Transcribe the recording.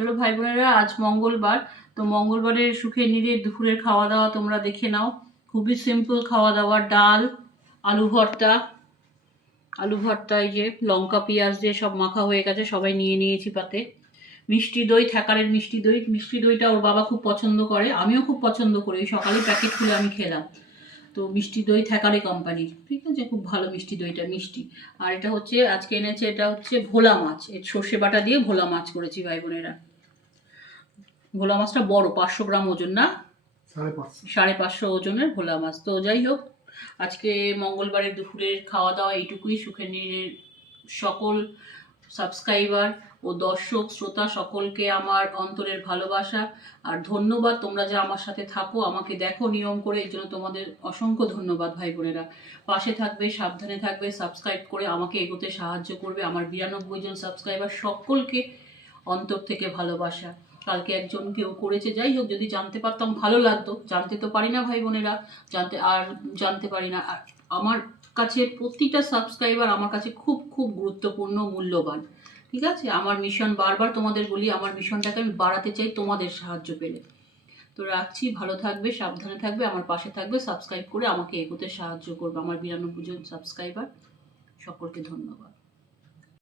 Hello ভাই বোনেরা আজ মঙ্গলবার। তো মঙ্গলবারের সুখে নিরে দুপুরের খাওয়া দাওয়া তোমরা দেখে নাও। খুবই সিম্পল খাওয়া দাওয়া ডাল, আলু ভর্তা। আলু ভর্তা, এই যে লঙ্কা, পেঁয়াজ দিয়ে সব মাখা হয়ে গেছে, সবাই নিয়ে নিয়েছি পাতে। মিষ্টি দই থ্যাকারের মিষ্টি দই। মিষ্টি দইটা ওর বাবা খুব পছন্দ করে, আমিও খুব পছন্দ করি। সকালে প্যাকেট খুলে আমি খেলাম। তো মিষ্টি দই থ্যাকারে কোম্পানি ঠিক আছে? খুব ভালো মিষ্টি দইটা, মিষ্টি। আর এটা হচ্ছে, আজকে এনেছে, এটা হচ্ছে ভোলা মাছ। এর সর্ষে বাটা দিয়ে ভোলা মাছ করেছি ভাই বোনেরা ভোলা মাছটা বড় পাঁচশো গ্রাম ওজন না? সাড়ে পাঁচশো। ওজনের ভোলা মাছ। তো যাই হোক আজকে মঙ্গলবারের দুপুরের খাওয়া দাওয়া এইটুকুই। সুখের নীরের সকল সাবস্ক্রাইবার ও দর্শক শ্রোতা সকলকে আমার অন্তরের ভালোবাসা। আর ধন্যবাদ তোমরা যে আমার সাথে থাকো আমাকে দেখো নিয়ম করে। এই জন্য তোমাদের অসংখ্য ধন্যবাদ ভাই বোনেরা। পাশে থাকবে সাবধানে থাকবে সাবস্ক্রাইব করে আমাকে এগোতে সাহায্য করবে। আমার বিরানব্বই জন সাবস্ক্রাইবার সকলকে অন্তর থেকে ভালোবাসা। কালকে একজন কেউ করেছে, যাই হোক, যদি জানতে পারতাম, ভালো লাগতো। জানতে তো পারি না ভাই বোনেরা, জানতে আর জানতে পারি না। আর আমার কাছে প্রতিটা সাবস্ক্রাইবার আমার কাছে খুব খুব গুরুত্বপূর্ণ, মূল্যবান। ঠিক আছে? আমার মিশন বারবার তোমাদের বলি, আমার মিশনটাকে আমি বাড়াতে চাই তোমাদের সাহায্য পেলে। তো রাখছি, ভালো থাকবে, সাবধানে থাকবে, আমার পাশে থাকবে সাবস্ক্রাইব করে আমাকে এগোতে সাহায্য করবে। আমার বিরানব্বই জন সাবস্ক্রাইবার সকলকে ধন্যবাদ।